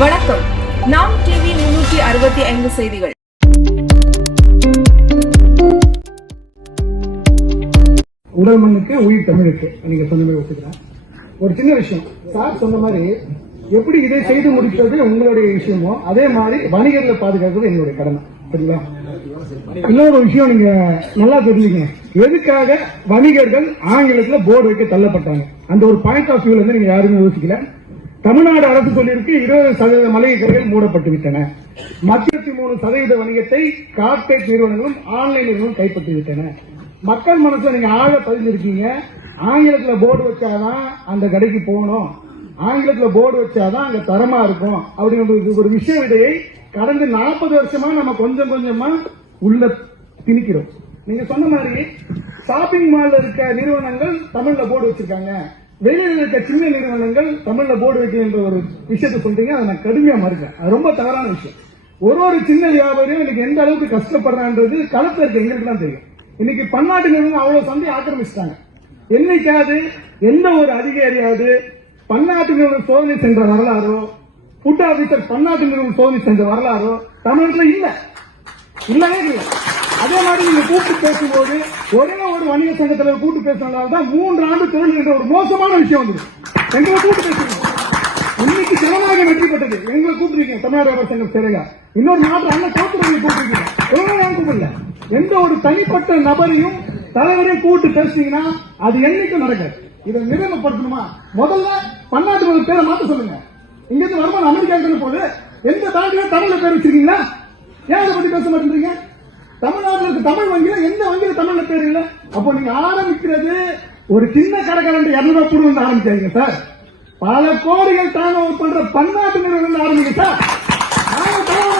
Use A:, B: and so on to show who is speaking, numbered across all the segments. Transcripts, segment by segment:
A: வணக்கம். நாம் டிவி முன்னூற்றி அறுபத்தி ஐந்து செய்திகள்.
B: உடல் மண்ணுக்கு உயிர் தமிழுக்கு நீங்க சொன்ன மாதிரி ஒத்துக்கிறேன். ஒரு சின்ன விஷயம். சார் சொன்ன மாதிரி எப்படி இதை செய்து முடிப்பது உங்களுடைய விஷயமோ அதே மாதிரி வணிகர்களை பாதுகாக்கிறது என்னுடைய கடமை. சரிங்களா? இன்னொரு விஷயம் நீங்க நல்லா தெரிஞ்சுங்க. எதுக்காக வணிகர்கள் ஆங்கிலத்துல போர்டு வைக்க தள்ளப்பட்டாங்க? அந்த ஒரு பாயிண்ட் ஆஃப் வியூல இருந்து நீங்க யாருமே யோசிக்கல. தமிழ்நாடு அரசு சொல்லியிருக்கு இருபது சதவீத மளிகை கடைகள் மூடப்பட்டு விட்டன. மத்தியத்தி மூணு சதவீத வணிகத்தை கார்பரேட் நிறுவனங்களும் ஆன்லைன் நிறுவனம் கைப்பற்றி விட்டன. மக்கள் மனசுல நீங்க ஆழ பதிஞ்சிருக்கீங்க. ஆங்கிலத்துல போர்டு வச்சாதான் அந்த கடைக்கு போகணும். ஆங்கிலத்துல போர்டு வச்சாதான் அங்க தரமா இருக்கும். அப்படிங்கிற ஒரு விஷய விதையை கடந்த நாற்பது வருஷமா நம்ம கொஞ்சம் கொஞ்சமா உள்ள திணிக்கிறோம். நீங்க சொன்ன மாதிரி ஷாப்பிங் மால்ல இருக்க நிறுவனங்கள் தமிழ்ல போர்டு வச்சிருக்காங்க. வெளியில் இருக்க சின்ன நிறுவனங்கள் தமிழ்ல போர்டு வைக்கின்ற ஒரு விஷயத்தை சொல்றீங்க அதை நான் கடுமையா மறுக்கேன் அது ரொம்ப தவறான விஷயம். ஒரு ஒரு சின்ன வியாபாரியும் இன்னைக்கு எந்த அளவுக்கு கஷ்டப்படுறான்றது களத்துல இருக்க எங்களுக்கு தான் தெரியும். இன்னைக்கு பன்னாட்டு நிறுவனம் அவ்வளவு சந்தை ஆக்கிரமிச்சிட்டாங்க. என்னைக்காவது எந்த ஒரு அதிகாரியாவது பன்னாட்டு நிறுவனம் சோதனை சென்ற வரலாறோ ஃபுட் ஆபீசர் பன்னாட்டு நிறுவனம் சோதனை சென்ற வரலாறோ தமிழகத்துல இல்ல. இல்லவே இல்லை. அதே மாதிரி நீங்க கூப்பிட்டு பேசும்போது ஒரே ஒரு வணிக சங்கத்துல கூப்பிட்டு பேசுறதுனால தான் மூன்று ஆண்டு தொழில் என்ற ஒரு மோசமான விஷயம் வந்தது. எங்களை கூப்பிட்டு பேசுறீங்க இன்னைக்கு ஜனநாயகம் வெற்றி பெற்றது. எங்களை கூப்பிட்டுருக்கீங்க. தமிழ்நாடு வியாபார சங்கம் சிறையா இன்னொரு நாட்டு அண்ணன் தோத்துறவங்களை கூப்பிட்டுருக்கீங்க. எவ்வளவு நான் கூப்பிடல எந்த ஒரு தனிப்பட்ட நபரையும் தலைவரையும் கூப்பிட்டு பேசுனீங்கன்னா அது என்னைக்கும் நடக்காது. இதை நிலைமைப்படுத்தணுமா முதல்ல பன்னாட்டு ஒரு பேரை மாத்த சொல்லுங்க. இங்க இருந்து வருமானம் அமெரிக்காவுக்கு போது எந்த பேங்க்ல தமிழ்ல பேர் வச்சிருக்கீங்களா? ஏன் அதை பத்தி பேச மாட்டேங்கிறீங்க தமிழ்நாட்டில் இருக்க தமிழ் வங்கியில எந்த வங்கியில தமிழ்ல பேர் இல்ல? அப்போ நீங்க ஆரம்பிக்கிறது ஒரு சின்ன கடைக்காரன் இருநூறு ரூபாய் வந்து ஆரம்பிக்காதீங்க சார். பல கோடிகள் டேர்ன் பண்ற பன்னாட்டு நிறுவனம் ஆரம்பிங்க சார். நாங்க தரம்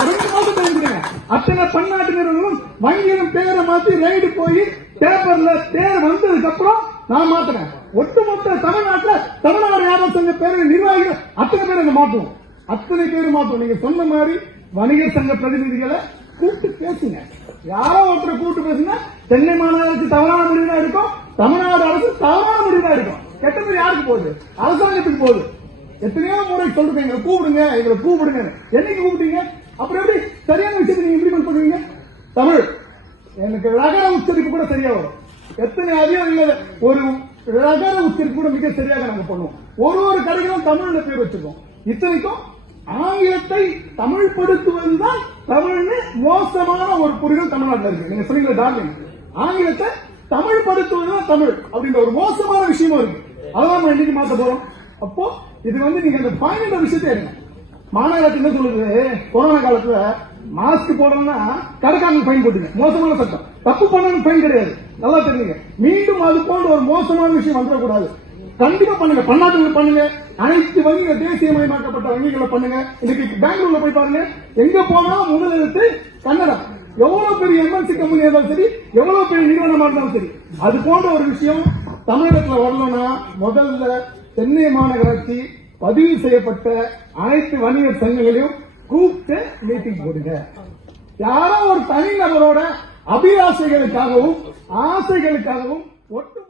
B: ரெண்டு தெரிஞ்சுக்கிறேன் அத்தனை பன்னாட்டு நிறுவனம் வங்கியிலும் பேரை மாத்தி ரைடு போய் பேப்பர்ல பேர் வந்ததுக்கு அப்புறம் நான் மாத்துறேன். ஒட்டுமொத்த தமிழ்நாட்டுல தமிழ்நாடு யாரும் சங்க பேர் நிர்வாகிகள் அத்தனை பேர் மாற்றுவோம் அத்தனை பேர் மாற்றுவோம் நீங்க சொன்ன மாதிரி வணிகர் சங்க பிரதிநிதிகளை கூப்பிட்டு பேசுங்க யாரோ ஒருத்தரை கூப்பிட்டு பேசுங்க சென்னை மாநகராட்சி தவறான முடிவு இருக்கும் தமிழ்நாடு அரசு தவறான முடிவு இருக்கும் கெட்டது யாருக்கு போகுது? அரசாங்கத்துக்கு போகுது. எத்தனையோ முறை சொல்றீங்க எங்களை கூப்பிடுங்க எங்களை கூப்பிடுங்க. என்னைக்கு கூப்பிட்டீங்க? அப்புறம் எப்படி? சரியான விஷயத்தை நீங்க இம்ப்ளிமெண்ட் பண்ணுவீங்க? தமிழ் எனக்கு ரகர உச்சரிப்பு கூட சரியா வரும். எத்தனை அதிகாரிகள் ஒரு ரகர உச்சரிப்பு கூட மிக சரியாக நாங்க பண்ணுவோம். ஒரு ஒரு கடைகளும் தமிழ்ல பேர் வச்சிருக்கோம். இத்தனைக்கும் ஆங்கிலத்தை தமிழ்படுத்துவதுதான் தமிழ்னு மோசமான ஒரு புரிதல் தமிழ்நாட்டில் இருக்கு. நீங்க சொன்னீங்களா டார்லிங் ஆங்கிலத்தை தமிழ் படுத்துவதுதான் தமிழ் அப்படின்ற ஒரு மோசமான விஷயமும் இருக்கு. அதான் நம்ம இன்னைக்கு மாத்த போறோம்? அப்போ இது வந்து நீங்க அந்த பாயிண்ட் விஷயத்தை எடுங்க. மாநகராட்சி என்ன சொல்லுது? கொரோனா காலத்துல மாஸ்க் போடணும்னா கடைக்காரங்க ஃபைன் போட்டுங்க. மோசமான சட்டம். தப்பு பண்ணணும் ஃபைன் கிடையாது. நல்லா தெரியுங்க மீண்டும் அது போன்ற ஒரு மோசமான விஷயம் வந்துடக்கூடாது. கண்டிப்பா பண்ணுங்க. பன்னாட்டு பண்ணுங்க. அனைத்து வங்கிகள் தேசியமயமாக்கப்பட்ட வங்கிகளை பண்ணுங்க. இன்னைக்கு பெங்களூர்ல போய் பாருங்க. எங்க போனாலும் முதலெழுத்து கன்னடம் எவ்வளவு பெரிய எம்என்சி கம்பெனி இருந்தாலும் சரி எவ்வளவு பெரிய நிறுவனமா இருந்தாலும் சரி. அது போன்ற ஒரு விஷயம் தமிழகத்துல வரணும்னா முதல்ல சென்னை மாநகராட்சி பதிவு செய்யப்பட்ட அனைத்து வணிகர் சங்கங்களையும் கூப்பிட்டு மீட்டிங் போடுங்க. யாரோ ஒரு தனிநபரோட அபிலாசைகளுக்காகவும் ஆசைகளுக்காகவும் ஒட்டு